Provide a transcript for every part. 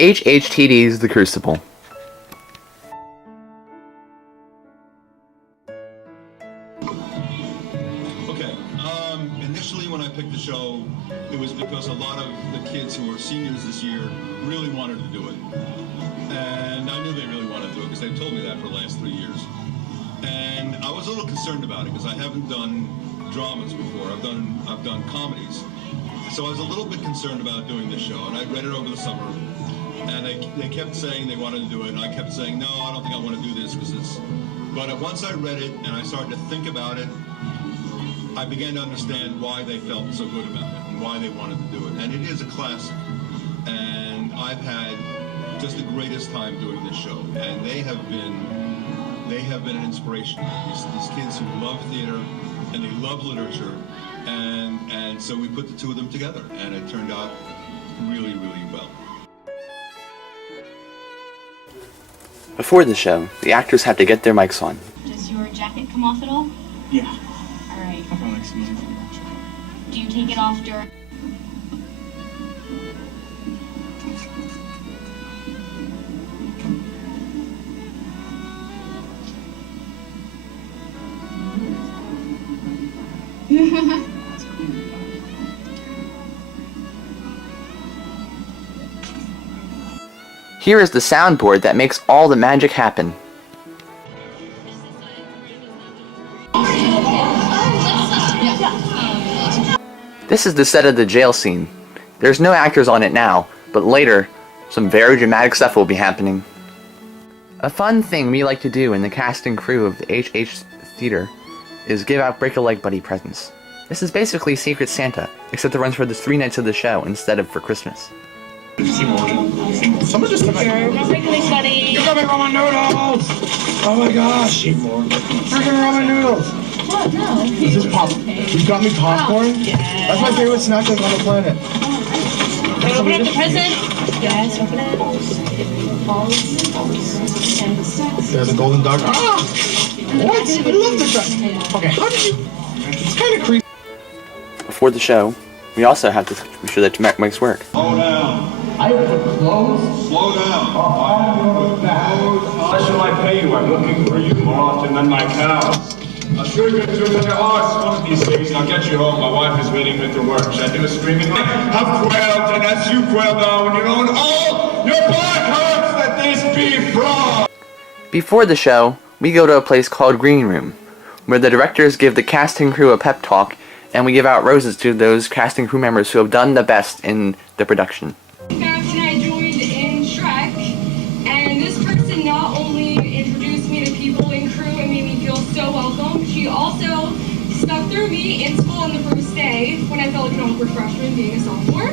HHTD's The Crucible. Okay, initially when I picked the show, it was because a lot of the kids who were seniors this year really wanted to do it. And I knew they really wanted to do it because they've told me that for the last 3 years. And I was a little concerned about it because I haven't done dramas before. I've done comedies. So I was a little bit concerned about doing this show. And I read it over the summer. And they kept saying they wanted to do it. And I kept saying, no, I don't think I want to do this because it's... But once I read it and I started to think about it, I began to understand why they felt so good about it and why they wanted to do it. And it is a classic. And I've had just the greatest time doing this show. And they have been an inspiration. These kids who love theater and they love literature. And so we put the two of them together and it turned out really, really well. Before the show, the actors have to get their mics on. Does your jacket come off at all? Yeah. Alright. I found like some music from that. Do you take it off during... Here is the soundboard that makes all the magic happen. This is the set of the jail scene. There's no actors on it now, but later, some very dramatic stuff will be happening. A fun thing we like to do in the cast and crew of the HH Theater is give out break-a-leg buddy presents. This is basically Secret Santa, except it runs for the 3 nights of the show instead of for Christmas. Someone just took my... Break-a-leg buddy! You got me ramen noodles! Oh my gosh! Freaking ramen noodles! What? No. Is this pop? You got me popcorn? Oh, yeah. That's my favorite snack on the planet. Wait, open up the present? Yes, open it. There's a golden duck. Ah! What? I love the duck. Okay, how did you... It's kind of creepy. Before the show, we also have to be sure that mics work. Slow down. I have to close. Slow down. How shall I pay you? I'm looking for you more often than my cows. I'll sure you get through with your horse one of these days, and I'll get you home. My wife is waiting with the work. Shall I do a screaming? I've quailed, and as you quail now, when you own all your black hearts that this be from. Before the show, we go to a place called Green Room, where the directors give the cast and crew a pep talk, and we give out roses to those cast and crew members who have done the best in the production. Back when I joined in Shrek, and this person not only introduced me to people in crew and made me feel so welcome, she also stuck through me in school on the first day when I felt like an awkward freshman being a sophomore.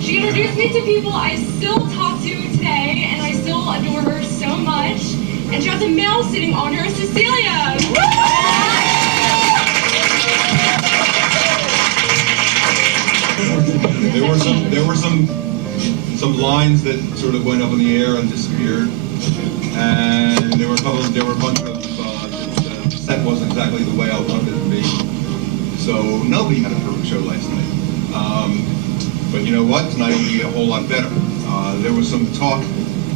She introduced me to people I still talk to today, and I still adore her so much. And she has a male sitting on her, Cecilia. There were some lines that sort of went up in the air and disappeared, and there were a bunch of the set wasn't exactly the way I wanted it to be. So nobody had a perfect show last night. But you know what? Tonight will be a whole lot better. There was some talk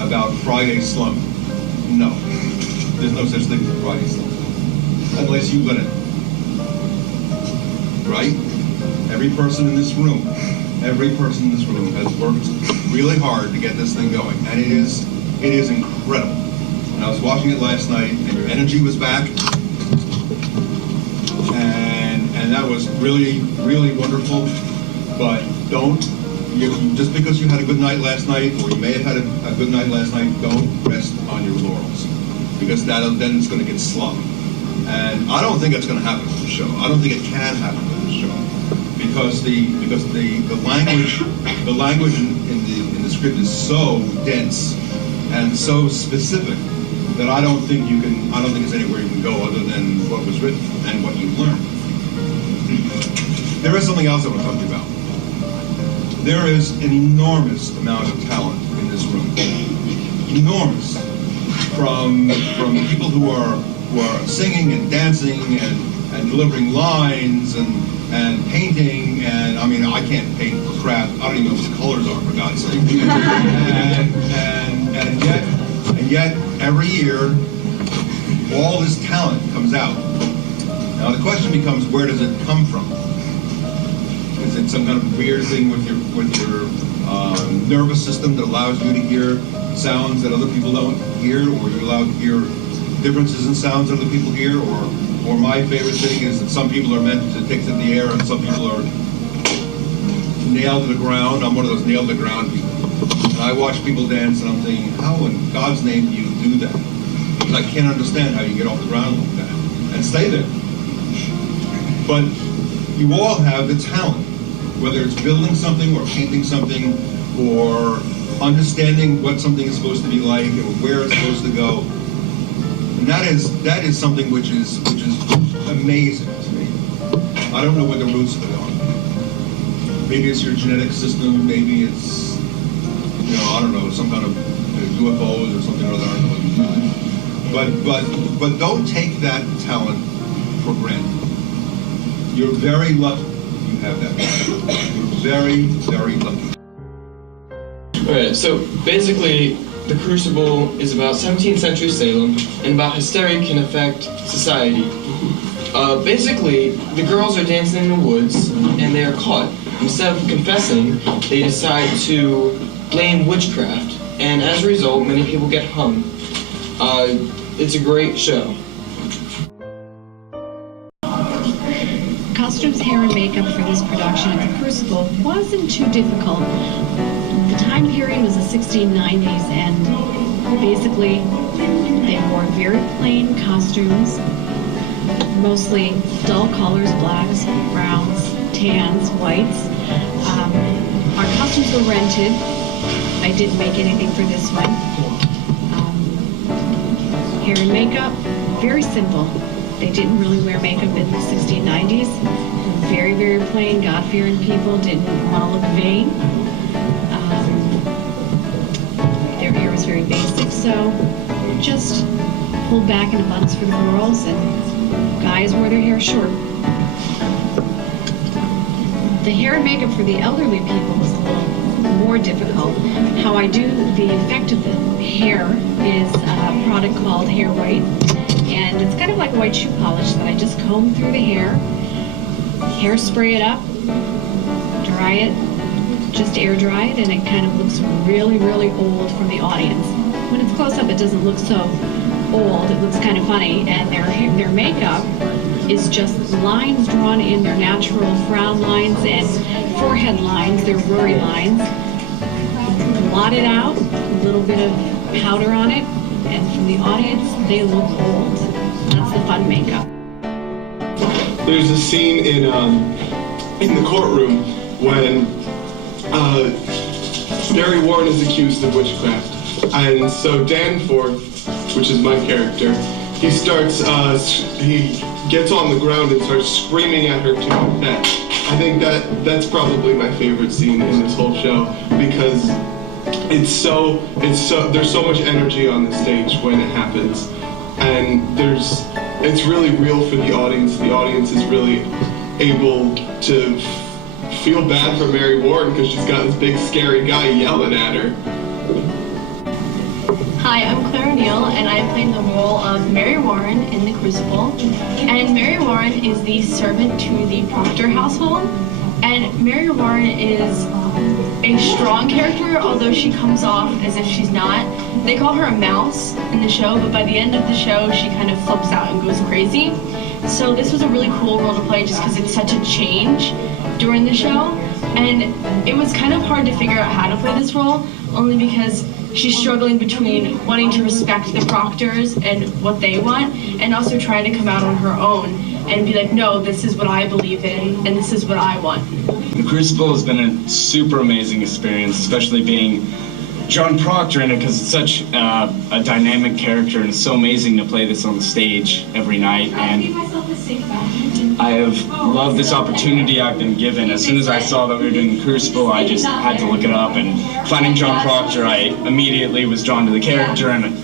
about Friday slump. No, there's no such thing as a Friday slump unless you let it. Right? Every person in this room has worked really hard to get this thing going, and it is incredible. And I was watching it last night, and your energy was back, and that was really, really wonderful. But just because you had a good night last night, or you may have had a good night last night, don't rest on your laurels, because then it's going to get sloppy. And I don't think it's going to happen with the show. I don't think it can happen with the show. Because the language in the script is so dense and so specific that I don't think there's anywhere you can go other than what was written and what you learned. There is something else I want to talk to you about. There is an enormous amount of talent in this room. Enormous. From people who are singing and dancing and delivering lines and painting and I mean, I can't paint for crap. I don't even know what the colors are, for God's sake. and yet, every year, all this talent comes out. Now the question becomes, where does it come from? Is it some kind of weird thing with your nervous system that allows you to hear sounds that other people don't hear, or you're allowed to hear differences in sounds that other people hear, or my favorite thing is that some people are meant to take to the air and some people are nailed to the ground. I'm one of those nailed to the ground people. And I watch people dance and I'm thinking, how in God's name do you do that? Because I can't understand how you get off the ground like that and stay there. But you all have the talent, whether it's building something or painting something or understanding what something is supposed to be like or where it's supposed to go. And that is something which is amazing to me. I don't know where the roots of it are. Maybe it's your genetic system, maybe it's, I don't know, some kind of UFOs or something or other. I don't know what you do. But don't take that talent for granted. You're very lucky you have that talent. You're very, very lucky. Alright, so basically, the Crucible is about 17th century Salem and about hysteria can affect society. Basically, the girls are dancing in the woods and they are caught. Instead of confessing, they decide to blame witchcraft, and as a result, many people get hung. It's a great show. Costumes, hair, and makeup for this production of the Crucible wasn't too difficult. The time period was the 1690s, and basically they wore very plain costumes, mostly dull colors, blacks, browns, tans, whites. Our costumes were rented. I didn't make anything for this one. Hair and makeup, very simple. They didn't really wear makeup in the 1690s. Very, very plain, God-fearing people didn't want to look vain. Their hair was very basic, so just pulled back in a buns for the girls, and guys wore their hair short. The hair and makeup for the elderly people was a little more difficult. How I do the effect of the hair is a product called Hair White, and it's kind of like a white shoe polish that I just comb through the hair, hairspray it up, dry it, just air dry it, and it kind of looks really, really old from the audience. When it's close up, it doesn't look so old. It looks kind of funny, and their makeup is just lines drawn in their natural frown lines and forehead lines, their Rory lines, blotted out, a little bit of powder on it, and from the audience, they look old. That's the fun makeup. There's a scene in the courtroom when Mary Warren is accused of witchcraft, and so Danforth, which is my character, he gets on the ground and starts screaming at her to confess. I think that's probably my favorite scene in this whole show, because there's so much energy on the stage when it happens, and it's really real for the audience. The audience is really able to feel bad for Mary Warren because she's got this big scary guy yelling at her. Hi, I'm Claire O'Neill, and I played the role of Mary Warren in The Crucible. And Mary Warren is the servant to the Proctor household. And Mary Warren is a strong character, although she comes off as if she's not. They call her a mouse in the show, but by the end of the show, she kind of flips out and goes crazy. So this was a really cool role to play just because it's such a change during the show. And it was kind of hard to figure out how to play this role, only because she's struggling between wanting to respect the Proctors and what they want, and also trying to come out on her own and be like, no, this is what I believe in, and this is what I want. The Crucible has been a super amazing experience, especially being John Proctor in it, because it's such a dynamic character, and it's so amazing to play this on the stage every night. And I have loved this opportunity I've been given. As soon as I saw that we were doing The Crucible, I just had to look it up, and finding John Proctor, I immediately was drawn to the character, and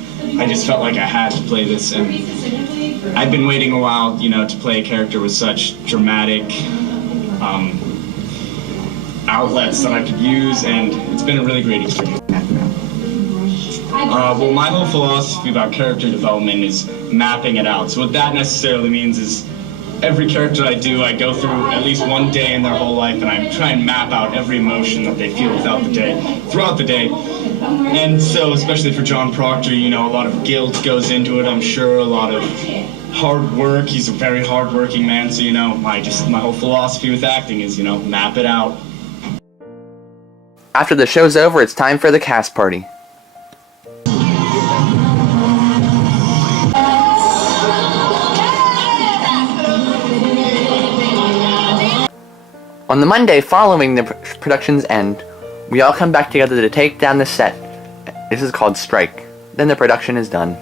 I just felt like I had to play this. And I've been waiting a while, to play a character with such dramatic outlets that I could use, and it's been a really great experience. Well, my whole philosophy about character development is mapping it out. So what that necessarily means is every character I do, I go through at least one day in their whole life, and I try and map out every emotion that they feel throughout the day. And so, especially for John Proctor, you know, a lot of guilt goes into it, I'm sure, a lot of hard work. He's a very hard-working man, so, you know, my whole philosophy with acting is, you know, map it out. After the show's over, it's time for the cast party. On the Monday following the production's end, we all come back together to take down the set. This is called strike. Then the production is done.